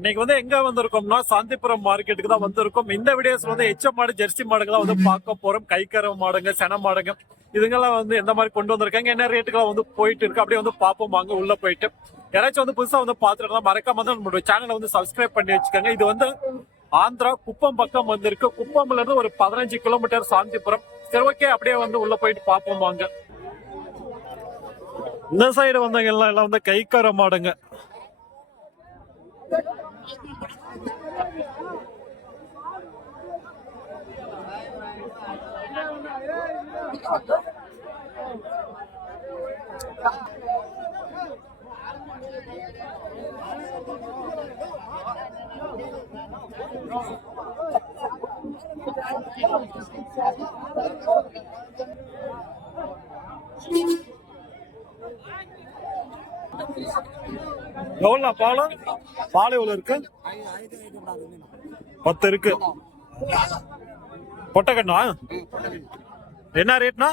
இன்னைக்கு வந்து எங்க வந்திருக்கோம்னா சாந்திபுரம் மார்க்கெட்டுக்கு தான் வந்திருக்கோம். இந்த வீடியோஸ்ல வந்து எச்ச மாடு ஜெர்சி மாடுக்கு தான் வந்து பார்க்க போறோம். கைக்கர மாடுங்க, சென மாடுங்க, இதுங்கெல்லாம் வந்து எந்த மாதிரி கொண்டு வந்திருக்காங்க, என்ன ரேட்டுக்கெல்லாம் வந்து போயிட்டு இருக்கு, அப்படியே வந்து பார்ப்போம் வாங்க உள்ள போயிட்டு. யாராச்சும் வந்து புதுசா வந்து பாத்துட்டு மறக்காம வந்து நம்மளுடைய சேனலை வந்து சப்ஸ்கிரைப் பண்ணி வச்சுக்கோங்க. இது வந்து ஆந்திரா குப்பம் பக்கம் வந்திருக்கு. குப்பம்ல இருந்து ஒரு 15 கிலோமீட்டர் சாந்திபுரம். சரி, ஓகே, அப்படியே வந்து உள்ள போயிட்டு பார்ப்போம் வாங்க. இந்த சைடு வந்தவங்க எல்லாம் வந்து கைக்கர மாடுங்க. எவ்வளோ பால் எவ்வளவு இருக்கு? 10 இருக்கு. பொட்டக்கண்ணா என்ன ரேட்னா?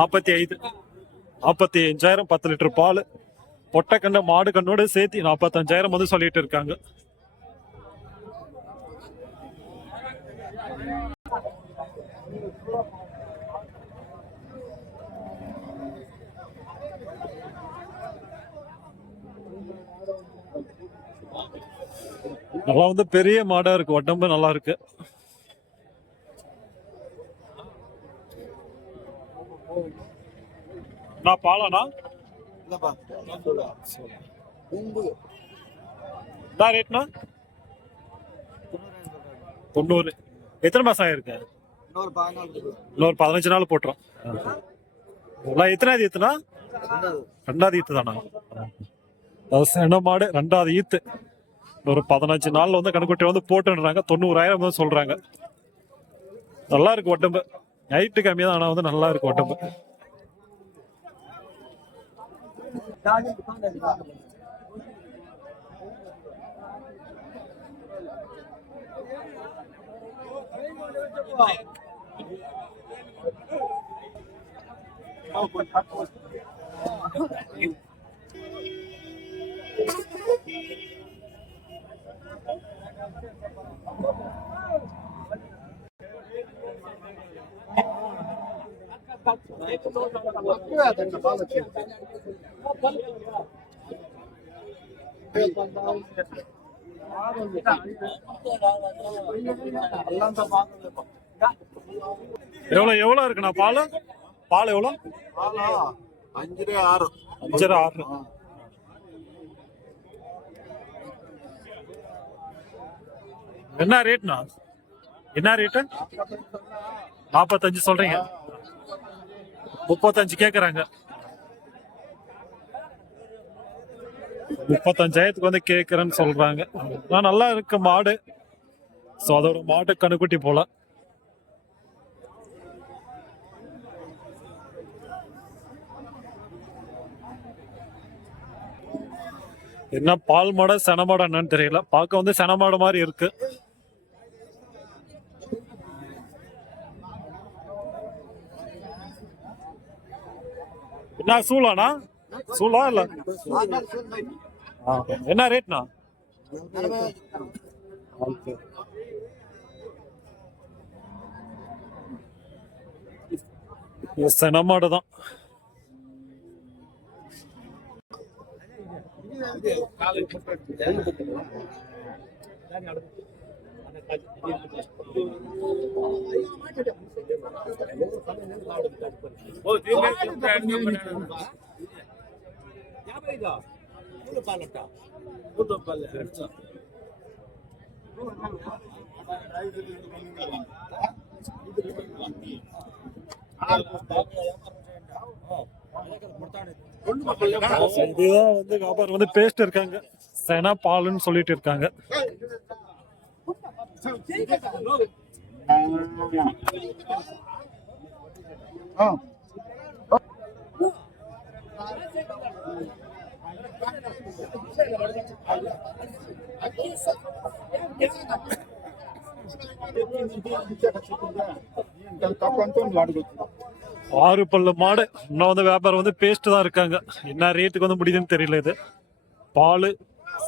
45. 45,000 10 லிட்டர் பால். பொட்டக்கண்ண மாடு கண்ணோட சேர்த்து 45,000 வந்து சொல்லிட்டு இருக்காங்க. நல்லா வந்து பெரிய மாடா இருக்கு, உடம்பு நல்லா இருக்கு. நான் பாலானா என்ன ரேட்னா? 90. எத்தனை மாசம் ஆயிருக்கு? இன்னொரு 15 நாள் போட்டுரும். எத்தனாவது ஈத்துனா? 2வது ஈத்து தானா? சென மாடு 2வது ஈத்து. ஒரு 15 நாள்ல வந்து கணக்குட்டி வந்து போட்டுறாங்க. 90,000 வந்து சொல்றாங்க. நல்லா இருக்கு உடம்பு. நைட்டு கம்மியா தான், ஆனா வந்து நல்லா இருக்கு உடம்பு. எவ்வளவு இருக்குண்ணா பால்? பால் எவ்வளவு? 5.6. 5.6. என்ன ரேட்னா? என்ன ரேட்டு? 45 சொல்றீங்க. 35 கேக்குறாங்க. 35,000 வந்து கேக்குறேன்னு சொல்றாங்க. நல்லா இருக்கு மாடு. சோ அதோட மாடு கணுக்குட்டி போல. என்ன பால் மாடா சென மாடா என்னன்னு தெரியல. பார்க்க வந்து சென மாடு மாதிரி இருக்கு. என்ன சூளானா? சூளா இல்ல? என்ன ரேட்னா? சென மாடு தான். இதுதான் வந்து வியாபாரம் வந்து பேஸ்ட் இருக்காங்க. செனா பாலுன்னு சொல்லிட்டு இருக்காங்க. ஆறு பல்லு மாடு. இன்னும் வந்து வியாபாரம் வந்து பேஸ்ட் தான் இருக்காங்க. என்ன ரேட்டுக்கு வந்து முடியுதுன்னு தெரியல. இது பால்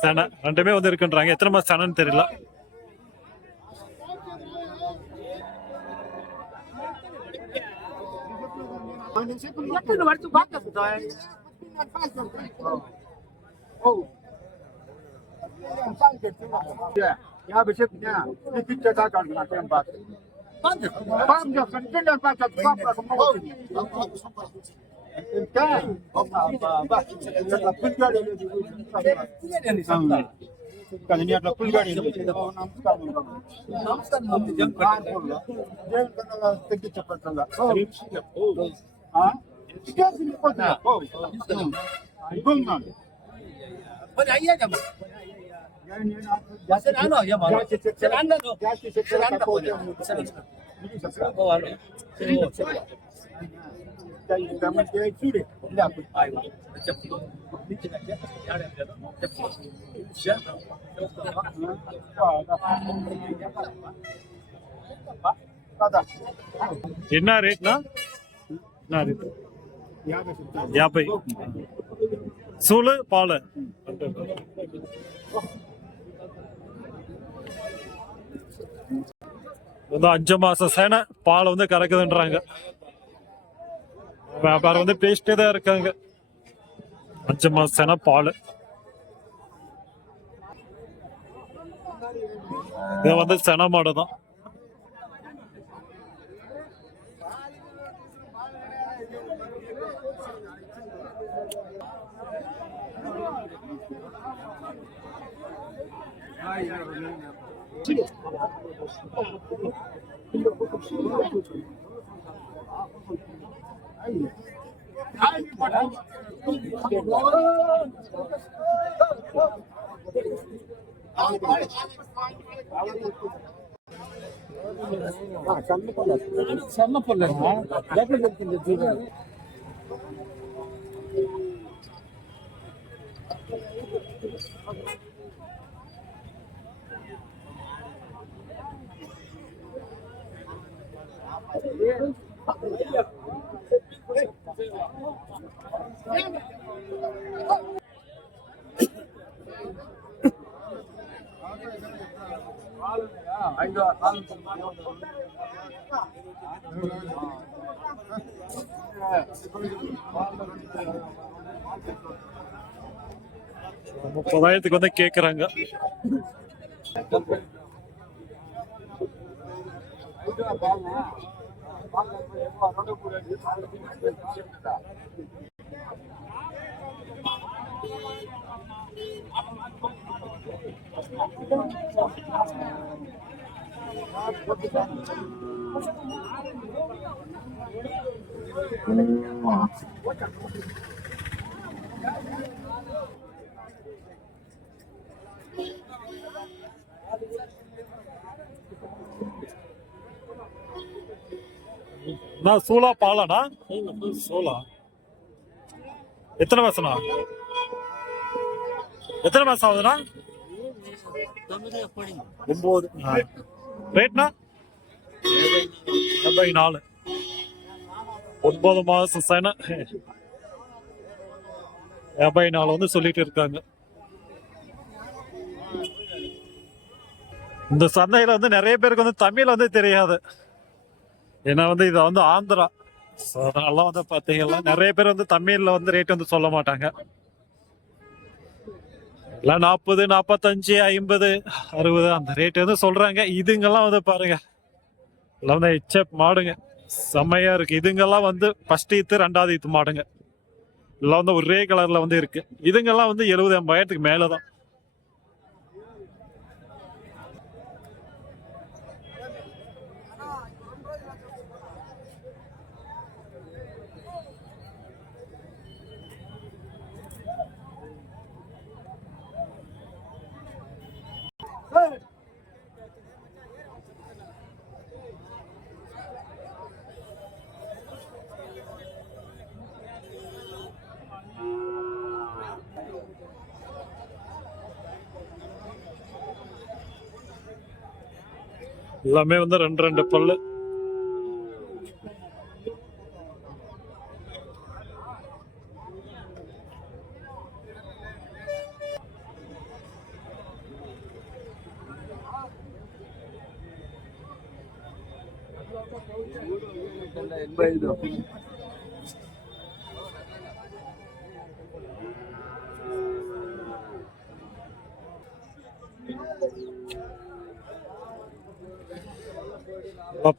செனை ரெண்டுமே வந்து இருக்குன்றாங்க. எத்தனை மாசம் செனைன்னு தெரியல. என்ன ரேட்னா? என்ன ரேட்? 50. சூளு பால் வந்து 5 மாசம் சேனை பால் வந்து கறக்குதுன்றாங்க. வியாபாரம் வந்து பேசிட்டே தான் இருக்காங்க. 5 மாசம் சேனை பால். இது வந்து சென மாடு தான். $30,000 வந்து கேக்குறாங்க. நான் சூளா பாலாண்ணா? சூளா எத்தனை மாசம்ண்ணா? எத்தனை மாசம் ஆகுதுண்ணா? 9. ரேட்னா? 74. 9 மாசம் சேனை 74 வந்து சொல்லிட்டு இருக்காங்க. இந்த சந்தையில வந்து நிறைய பேருக்கு வந்து தமிழ் வந்து தெரியாது. ஏன்னா வந்து இதை வந்து ஆந்திரா, அதனால வந்து பாத்தீங்கன்னா நிறைய பேர் வந்து தமிழ்ல வந்து ரேட் வந்து சொல்ல மாட்டாங்க. எல்லாம் 40, 45, 50, 60 அந்த ரேட் வந்து சொல்றாங்க. இதுங்கெல்லாம் வந்து பாருங்க, எல்லாம் வந்து எச்எப் மாடுங்க, செம்மையா இருக்கு. இதுங்கெல்லாம் வந்து ஃபர்ஸ்ட் ஈத்து 2வது ஈத்து மாடுங்க. எல்லாம் வந்து ஒரே கலர்ல வந்து இருக்கு. இதுங்கெல்லாம் வந்து 70, 80,000 மேலதான். எல்லாமே வந்து 2 பல்லு.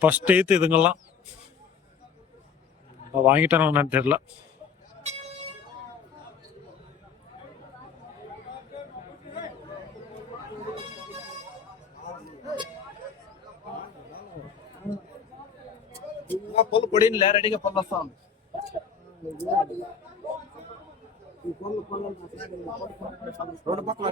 ஃபர்ஸ்ட் எய்த் இதுங்கெல்லாம் வாங்கிட்டேன்னு தெரியல. పొల పొడిని లేరడిగా పొల్లొస్తాం రెండు పక్కల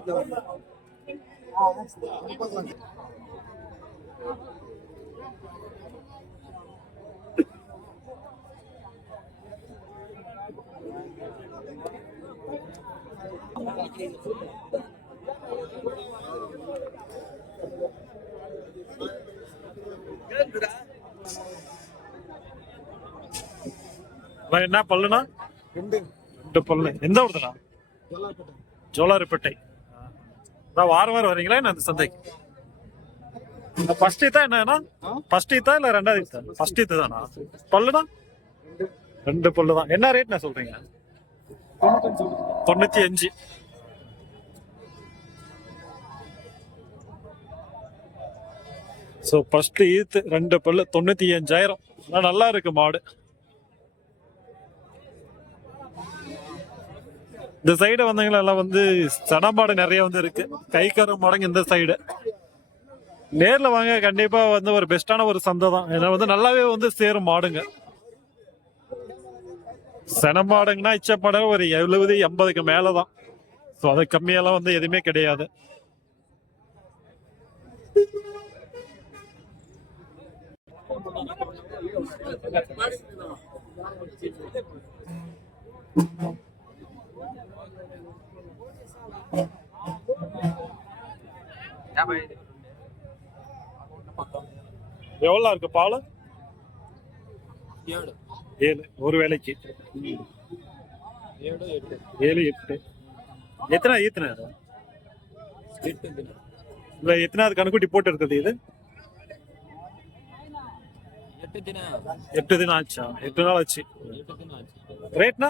என்ன பல்லுனா? ரெண்டு பல்லு. எந்த ஊர்துண்ணா? ஜோலார்பேட்டை. வாரம் வாரம் வரீங்களா என்ன அந்த சந்தைக்கு? ஃபர்ஸ்ட் ஈத்தா என்னன்னா? ஃபர்ஸ்ட் ஈத்தா இல்ல ரெண்டாவது ஈத்தா? ஃபர்ஸ்ட் ஈத்து தானா? பல்லுனா? ரெண்டு பல்லு தான். என்ன ரேட் நான் சொல்றீங்க? 95. ஸோ ஃபர்ஸ்ட் ஈத்து ரெண்டு பல்லு 95,000. நல்லா இருக்கு மாடு. இந்த சைடு வந்தீங்களா எல்லாம் வந்து சடமாடு நிறைய வந்து இருக்கு. கைக்கார மாடுங்க இந்த சைடு. நேர்ல வாங்க, கண்டிப்பா வந்து ஒரு பெஸ்டான ஒரு சந்தை தான். ஏன்னா வந்து நல்லாவே வந்து சேரும் மாடுங்க. செனமாடுங்கன்னா இச்சப்பாடு ஒரு 70-80க்கு மேலதான். ஸோ அது கம்மியெல்லாம் வந்து எதுவுமே கிடையாது. எவ்வளவு இருக்கு பால்? 7 ஒரு வேலைக்கு 7 8. எத்தனை ஈத்தனை இல்ல எத்தனாவது கணக்குட்டி போட்டு இருக்குது இது? 8 தினம் ஆச்சா? 8 நாள் ஆச்சு. ரேட்னா?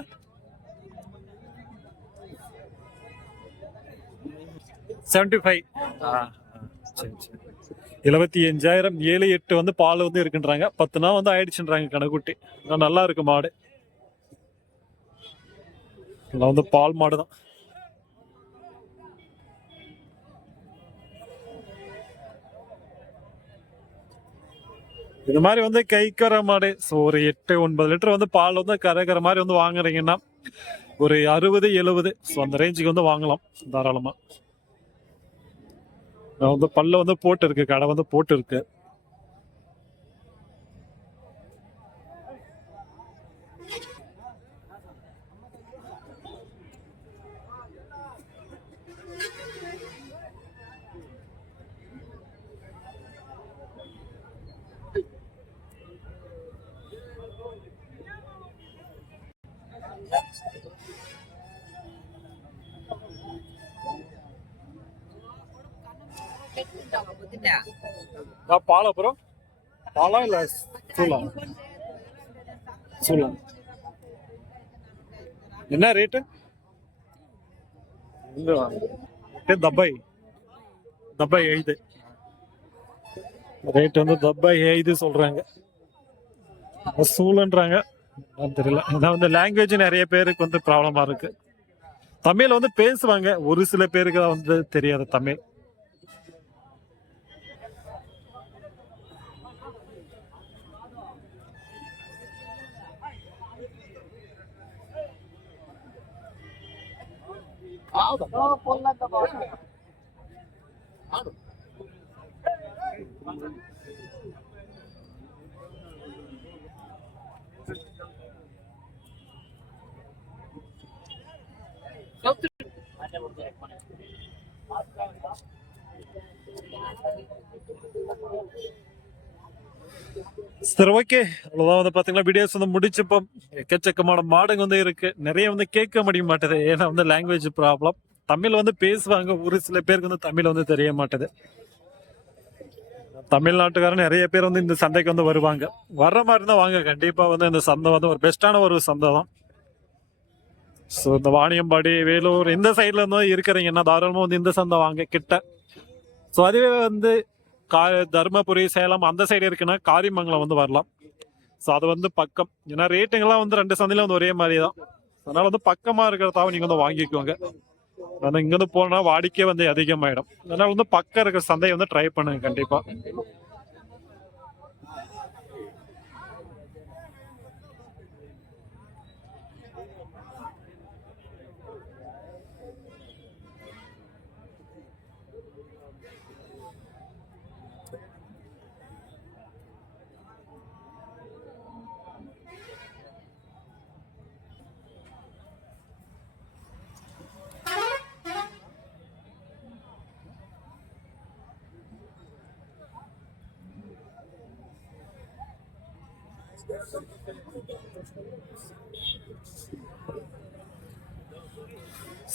75. சரி சரி. 75,000. 7 8 வந்து பால் வந்து இருக்குன்றாங்க. 10 நாள் வந்து ஆயிடுச்சுன்றாங்க கணக்குட்டி. நல்லா இருக்கு மாடு. வந்து பால் மாடு தான். இது மாதிரி வந்து கைக்கற மாடு ஒரு 8-9 லிட்டர் வந்து பால் வந்து கறக்கிற மாதிரி வந்து வாங்குறீங்கன்னா ஒரு 60-70 அந்த ரேஞ்சுக்கு வந்து வாங்கலாம் தாராளமா. வந்து பல்ல வந்து போட்டு இருக்கு, கடை வந்து போட்டு இருக்கு. பால் அப்புறம் பாலா இல்ல சூலா? சூலா. என்ன ரேட்டு? தப்பாய் 5 ரேட் வந்து தப்பாய் 5 சொல்றாங்க. சூலன்றாங்க தெரியல. ஏன்னா வந்து லாங்குவேஜ் நிறைய பேருக்கு வந்து ப்ராப்ளமா இருக்கு. தமிழ் வந்து பேசுவாங்க, ஒரு சில பேருக்கு தான் வந்து தெரியாது தமிழ். சரி ஓகே, அவ்வளவுதான் வந்து பாத்தீங்களா வீடியோஸ் வந்து முடிச்சப்போ எக்கச்சக்கமான மாடுங்க வந்து இருக்கு. நிறைய வந்து கேட்க முடிய மாட்டேது, ஏன்னா வந்து லாங்குவேஜ் ப்ராப்ளம். தமிழ் வந்து பேசுவாங்க, ஒரு சில பேருக்கு வந்து தமிழ் வந்து தெரிய மாட்டேது. தமிழ்நாட்டுக்காரன் நிறைய பேர் வந்து இந்த சந்தைக்கு வந்து வருவாங்க. வர்ற மாதிரி இருந்தா வாங்க, கண்டிப்பா வந்து இந்த சந்தை வந்து ஒரு பெஸ்டான ஒரு சந்தை தான். ஸோ இந்த வாணியம்பாடி, வேலூர் இந்த சைட்ல இருந்து இருக்கிறீங்கன்னா தாராளமா வந்து இந்த சந்தை வாங்க கிட்ட. ஸோ அதுவே வந்து கா தருமபுரி, சேலம் அந்த சைடு இருக்குன்னா காரிமங்கலம் வந்து வரலாம். ஸோ அது வந்து பக்கம். ஏன்னா ரேட்டுங்கெல்லாம் வந்து ரெண்டு சந்தையில வந்து ஒரே மாதிரி தான். அதனால வந்து பக்கமா இருக்கிறதாவும் நீங்க வந்து வாங்கிக்கோங்க. ஆனா இங்க இருந்து போனா வாடிக்கை வந்து அதிகமாயிடும். அதனால வந்து பக்கம் இருக்கிற சந்தையை வந்து ட்ரை பண்ணுங்க கண்டிப்பா.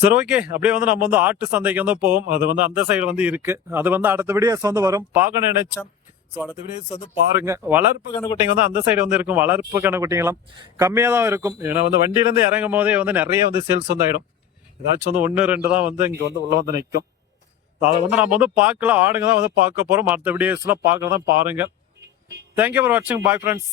சரி, ஓகே. அப்படியே வந்து நம்ம வந்து ஆட்டு சந்தைக்கு வந்து போவோம். அது வந்து அந்த சைடு வந்து இருக்கு. அது வந்து அடுத்த வீடியோஸ் வந்து வரும், பார்க்க நினைச்சேன். ஸோ அடுத்த வீடியோஸ் வந்து பாருங்க. வளர்ப்பு கண்ணுக்குட்டிங்க வந்து அந்த சைடு வந்து இருக்கும். வளர்ப்பு கண்ணுக்குட்டிங்களாம் கம்மியாக தான் இருக்கும். ஏன்னா வந்து வண்டியிலேருந்து இறங்கும் போதே வந்து நிறைய வந்து சேல்ஸ் வந்து ஆயிடும். ஏதாச்சும் வந்து ஒன்று ரெண்டு தான் வந்து இங்கே வந்து உள்ள வந்து நிற்கும். அதை வந்து நம்ம வந்து பார்க்கல, ஆடுங்க தான் வந்து பார்க்க போகிறோம். அடுத்த வீடியோஸ்லாம் பார்க்க தான் பாருங்க. தேங்க்யூ ஃபார் வாட்சிங். Bye friends.